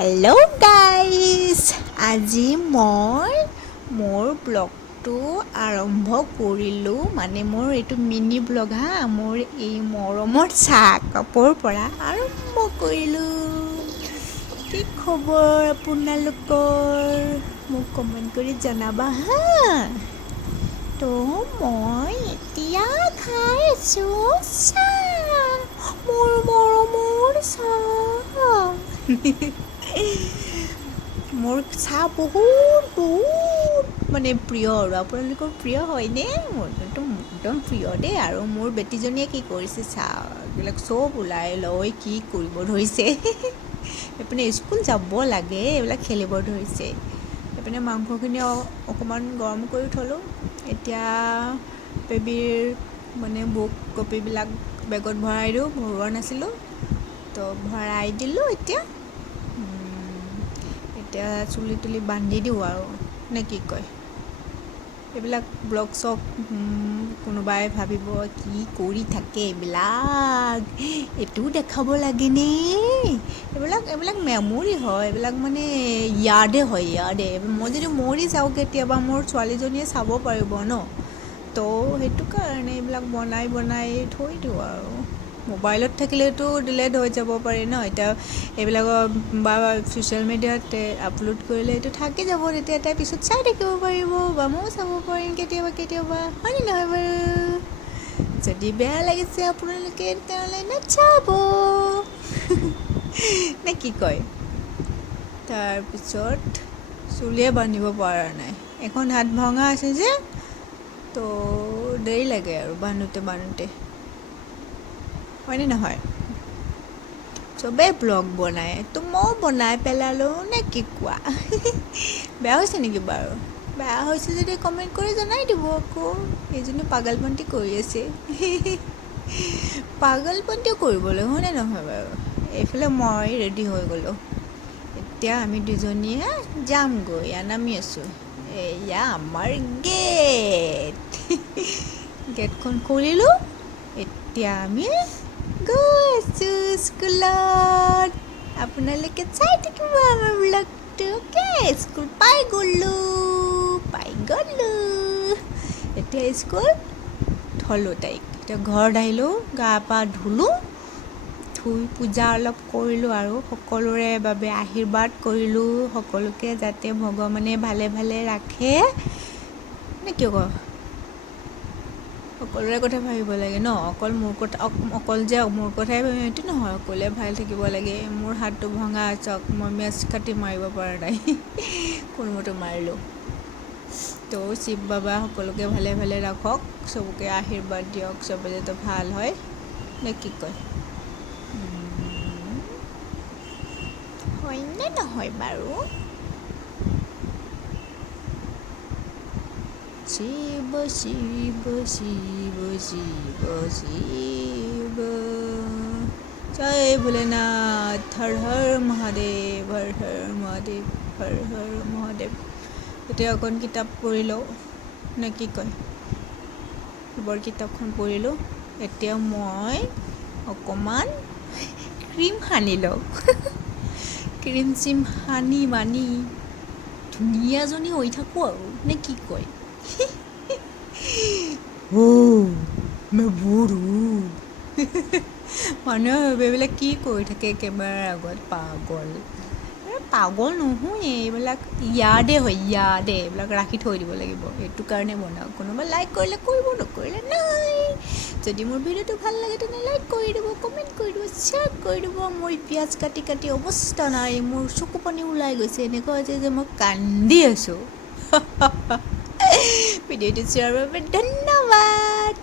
Hello' guys, আজি মই মোৰ ব্লগটো আৰম্ভ কৰিলোঁ। মানে মোৰ এইটো মিনি ব্লগ মোৰ এই মৰমৰ চাহ কাপৰ পৰা আৰম্ভ কৰিলোঁ। কি খবৰ আপোনালোকৰ? মোক কমেণ্ট কৰি জনাবা তো মই এতিয়া খাই আছোঁ চাহ, মোৰ মৰমৰ চাহ। মোৰ চাহ বহুত মানে প্ৰিয় আৰু আপোনালোকৰ প্ৰিয় হয়নে? মোৰ একদম প্ৰিয় দেই। আৰু মোৰ বেটীজনীয়ে কি কৰিছে, চাহবিলাক চব ওলাই লৈ কি কৰিব ধৰিছে। এইপিনে স্কুল যাব লাগে, এইবিলাক খেলিব ধৰিছে। এইপিনে মাংসখিনি অকণমান গৰম কৰি থ'লোঁ। এতিয়া বেবীৰ মানে বুক কপিবিলাক বেগত ভৰাই দিওঁ, ভৰোৱা নাছিলোঁ তো ভৰাই দিলোঁ। এতিয়া চুলি তুলি বান্ধি দিওঁ আৰু নে কি কয়? এইবিলাক ব্লগ চগ কোনোবাই ভাবিব কি কৰি থাকে এইবিলাক, এইটোও দেখাব লাগেনে? এইবিলাক মেমৰি হয়, এইবিলাক মানে ইয়াদে হয়, ইয়াদে। মই যদি মৰি যাওঁ কেতিয়াবা, মোৰ ছোৱালীজনীয়ে চাব পাৰিব ন, তো সেইটো কাৰণে এইবিলাক বনাই থৈ দিওঁ আৰু। মোবাইলত থাকিলেতো ডিলেট হৈ যাব পাৰে ন, এতিয়া এইবিলাকৰ বা ছ'চিয়েল মিডিয়াত আপলোড কৰিলে এইটো থাকি যাব, তেতিয়া তাই পিছত চাই থাকিব পাৰিব বা ময়ো চাব পাৰিম কেতিয়াবা, হয়নে নহয় বাৰু? যদি বেয়া লাগিছে আপোনালোকে তেতিয়াহ'লে নাচাব। নে কি কয়? তাৰপিছত চুলিয়ে বান্ধিব পৰা নাই, এখন হাত ভঙা আছে যে, তো দেৰি লাগে আৰু বান্ধোতে, হয়নে নহয়? চবেই ব্লগ বনায়, তো ময়ো বনাই পেলালোঁ, নে কি কোৱা? বেয়া হৈছে নেকি বাৰু? বেয়া হৈছে যদি কমেণ্ট কৰি জনাই দিব আকৌ। এইজনী পাগলপন্থী কৰি আছে। পাগলপন্থীও কৰিব লাগে, হয়নে নহয় বাৰু? এইফালে মই ৰেডি হৈ গ'লোঁ। এতিয়া আমি দুজনীয়ে যামগৈ, নামি আছোঁ। এয়া আমাৰ গেটখন খুলিলোঁ। এতিয়া আমি গৈ আছোঁ স্কুলত। আপোনালোকে চাই থাকিব আমাৰ ব্লগটো। স্কুল পাই গ'লোঁ। এতিয়া স্কুল থলোঁ তাইক। এতিয়া ঘৰত আহিলোঁ, গা পা ধুলোঁ, ধুই পূজা অলপ কৰিলোঁ আৰু সকলোৰে বাবে আশীৰ্বাদ কৰিলোঁ। সকলোকে যাতে ভগৱানে ভালে ভালে ৰাখে, নে কিয় কয়? সকলোৰে কথা ভাবিব লাগে ন, অকল মোৰ কথাই ভাবিম এইটো নহয়, সকলোৱে ভাল থাকিব লাগে। মোৰ হাতটো ভঙা চাওক, মই মেচ কাটি মাৰিব পৰা নাই, কোনোমতে মাৰিলোঁ। তো শিৱ বাবা সকলোকে ভালে ভালে ৰাখক, চবকে আশীৰ্বাদ দিয়ক, চবে যাতে ভাল হয়, নে কি কয়? হয়নে নহয় বাৰু? শিৱ শিৱ শিৱ শিৱ শিৱ, জয় ভোলেনাথ, হৰ হৰ মহাদেৱ, হৰ হৰ মহাদেৱ, হৰ হৰ মহাদেৱ। এতিয়া অকণ কিতাপ পঢ়ি লওঁ, নে কি কয়? শিৱৰ কিতাপখন পঢ়িলোঁ। এতিয়া মই অকণমান ক্ৰীম সানি লওঁ। ক্ৰীম চিম সানি মানি ধুনীয়াজনী হৈ থাকোঁ আৰু, নে কি কয়? মই বুঢ়ো। মানুহে ভাবে এইবিলাক কি কৰি থাকে কেমেৰাৰ আগত, পাগল নহয়, এইবিলাক ইয়াদে হয়, ইয়াদে। এইবিলাক ৰাখি থৈ দিব লাগিব, সেইটো কাৰণে বনাওঁ। কোনোবা লাইক কৰিলে কৰিব, নকৰিলে নাই। যদি মোৰ ভিডিঅ'টো ভাল লাগে তেন্তে লাইক কৰি দিব, কমেণ্ট কৰি দিব, শ্বেয়াৰ কৰি দিব। মই পিঁয়াজ কাটি অৱস্থা নাই, মোৰ চকু পানী ওলাই গৈছে, এনেকুৱা হৈছে যে মই কান্দি আছোঁ। ভিডিঅ'টো চোৱাৰ বাবে ধন্যবাদ।